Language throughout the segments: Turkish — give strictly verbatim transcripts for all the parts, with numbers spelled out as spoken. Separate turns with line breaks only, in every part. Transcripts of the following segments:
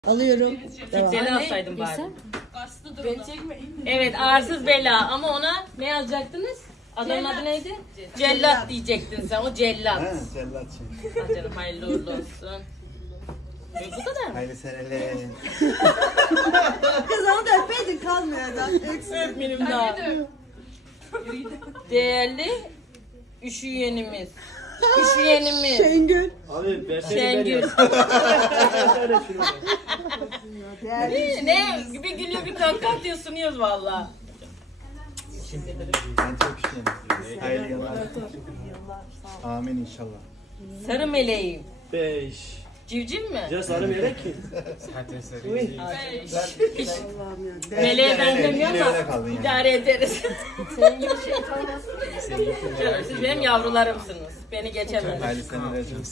Alıyorum. Devam.
Bela alsaydım bari.
Beni çekme.
Evet, arsız bela ama ona ne yazacaktınız? Adamın adı neydi? Cellat diyecektin sen, o cellat.
Ha, cellat şimdi.
Ha canım, hayırlı uğurlu olsun. E, bu kadar mı?
Hayırlı seneler.
Kız onu da öpeydin kalmıyor adam.
Öpmeyelim daha. Değerli üşüyenimiz. Üşüyenimiz.
Şengül.
Abi versene
Şengül.
Değerli.
Ne? Bir gülüyor bir kahkaha diyor, sunuyoruz valla.
Ben çok üşüyorum. Hayırlı yıllar. Amin inşallah.
Sarı meleğim.
Beş.
Civciv mi?
Ya sarı melek ki.
Hiç meleğe benzemiyor
Yine
ama
öyle kaldın yani.
idare ederiz. Senin gibi şey kalmaz. Canım, siz benim yavrularımsınız. Beni geçemez.
Hayırlı seneler canım.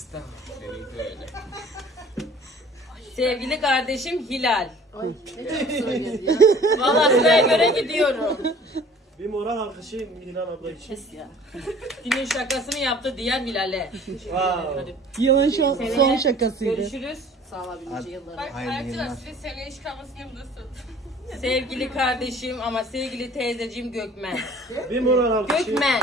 Sevgili kardeşim Hilal. Valla sıraya göre gidiyorum.
Bir moral alkışı Hilal abla için.
Günün şakasını yaptı diğer Hilal'e.
Wow.
Yılın son, son şakasıydı.
Görüşürüz.
Hayırlı yıllar.
Seneye çıkarmasını yanındasın.
Sevgili kardeşim ama sevgili teyzeciğim Gökmen.
Bir moral alkışı.
Gökmen.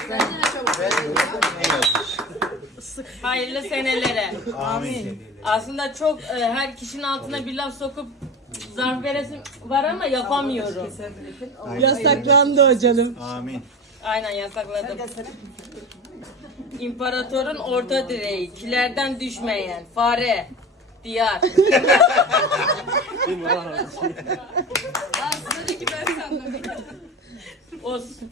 Hayırlı senelere.
Amin.
Aslında çok e, her kişinin altına bir laf sokup zarf veresim var ama yapamıyorum.
Yasaklandı o canım.
Amin.
Aynen yasakladım. İmparatorun orta direği, kilerden düşmeyen, fare, diyar.
Bir moral alkışı.
Aslında ki ben sandım.
Olsun.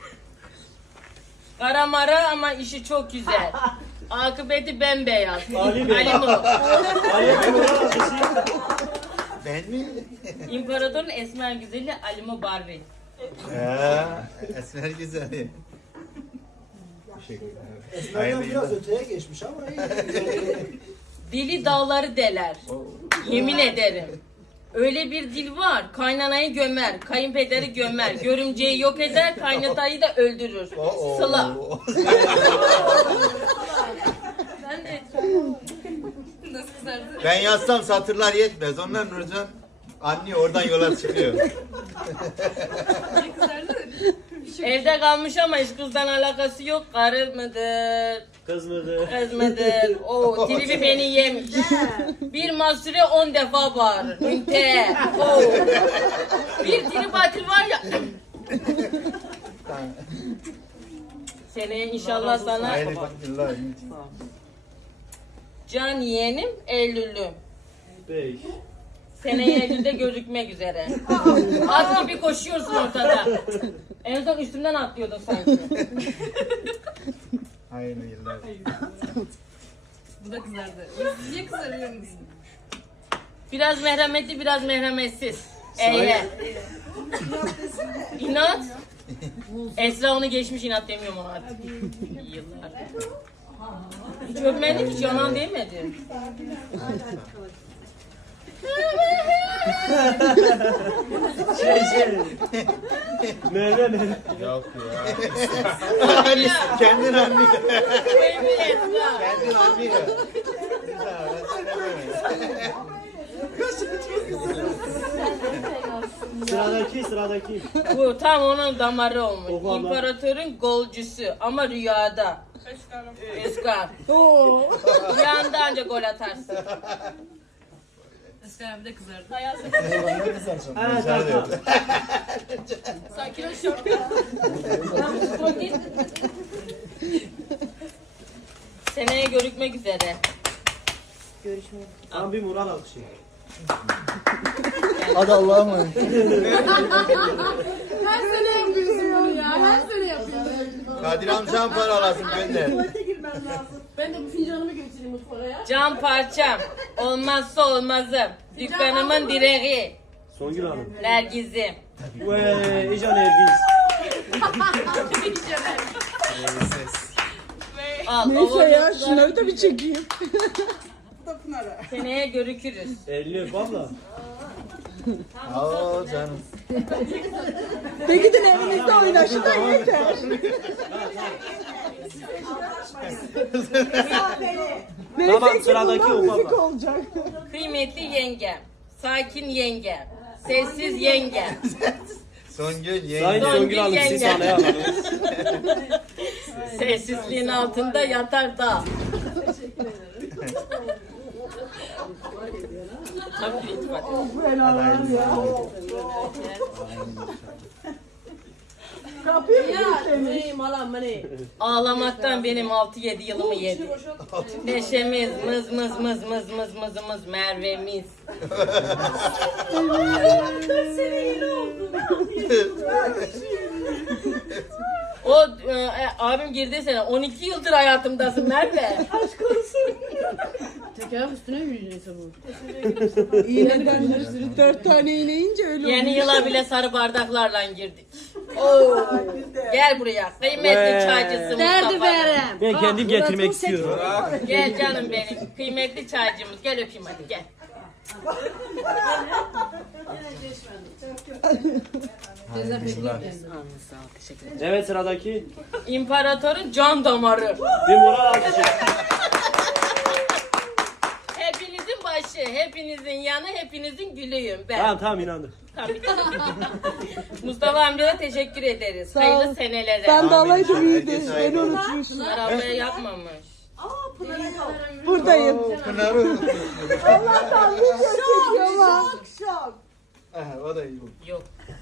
Kara mara ama işi çok güzel. Akıbeti bembeyaz.
Ali Bey.
Ali Nur.
Ali bir moral alkışı.
Ben mi?
İmparatorun esmer güzeli Alimo Barri.
Ya, esmer güzel. Teşekkürler. Hayırlı yıllar.
öteye geçmiş ama
Dili dağları deler. Yemin ederim. Öyle bir dil var. Kaynanayı gömer, kayınpederi gömer, görümceyi yok eder, kaynatayı da öldürür.
Oo.
Sıla.
Ben de nasıl kızardı?
Ben yazsam satırlar yetmez. Ondan Nurcan anlıyor, oradan yola çıkıyor.
Ne kızardı?
Evde kalmış ama hiç kızdan alakası yok. Karı mıdır?
Kız mıdır?
Kız mıdır? O tribi beni yemiş. Bir masure on defa bağırır. Ünte. Oo. Bir trip atil var ya. Seneye inşallah sana
Hayırlı yıllar.
can yeğenim Eylül'üm.
Beş.
Seneye Eylül'de gözükmek üzere. At gibi koşuyorsun ortada. En son üstümden atlıyordun sanki.
Hayırlı yıllar.
Bu da kızardı. Niye kızarıyorsunuz?
Biraz merhametli, biraz merhametsiz. Eyle. İnat. Esra onu geçmiş, inat demiyorum ona artık. İyi yıllar. Hiç öpmedik, hiç yalan değmedi.
Şey şey. Merve Merve.
Kendin anlıyor.
Baby Esra.
Kendin anlıyor. Güzel, ben söylemiyorum.
Sıradaki sıradaki.
Bu tam onun damarı olmuş.
Oha lan.
İmparatorun golcüsü ama rüyada.
Özkan'ım.
Özkan.
Oo.
Rüyanda anca gol atarsın.
Özkan'ım da kızardı.
Hayatım.
Evet
Dışarıda yok.
tamam.
Sakin ol şu.
Seneye görüşmek üzere.
Tam bir moral alkışı.
Hadi Allah'a emanet.
Her sene yapıyorsun bunu ya. Her sene yapıyorsun.
Kadir amcam para alasın gönder.
Ben de bu fincanımı götüreyim mutfağa ya.
Can parçam. Olmazsa olmazım. Dükkanımın direği.
Songül Hanım.
Nergizim.
Ve İcan Ergiz.
Al.
Neyse ya
oğlum,
şunları da bir çekeyim.
seneye görüşürüz.
Elini öp abla.
Oo canım.
Bir gidin evinizde oynaşın da yeter. Neyse
Tamam,
ki
sıradaki
bundan
o
müzik
baba.
olacak.
Kıymetli yengem, sakin yengem, sessiz yengem,
Songül
Sayın
yenge.
Son-
Songül Hanım siz
yenge.
sahneye alalım.
sessizliğin altında yatar dağ. Tabii lütfen.
Kapıyı kilitlemiş.
Ağlamaktan benim altı yedi yılımı yedi. Neşemiz mız mız mız mız mız mız mız Merve'miz. O e, e, abim girdi sene on iki yıldır hayatımdasın Merve.
Teker üstüne yürüyeceksin bu.
İğneden dört tane iğne yiyince öyle
Yeni
olmuş.
yıla bile sarı bardaklarla girdik. Oo. Gel buraya. Kıymetli
Vay.
çaycısı
Derdi
Mustafa.
verem.
Ben kendim getirmek istiyorum.
Gel canım benim. Kıymetli çaycımız. Gel öpeyim hadi gel.
Evet sıradaki.
İmparatorun can damarı.
Bir moral alkışı.
Hepinizin başı, hepinizin yanı, hepinizin gülüyüm ben.
Tamam tamam inandım.
Tabii. Mustafa amcaya teşekkür ederiz.
Sağ ol.
Hayırlı senelere.
Ben de alaydım
Amin.
iyiydi.
Herkes
Beni
hayırlı olsun.
unutmuş.
Pınar ablaya yapmamış.
Buradayım.
Pınar'ı.
Allah'tan video çekiyor lan.
Aha, o da iyi.
Yok.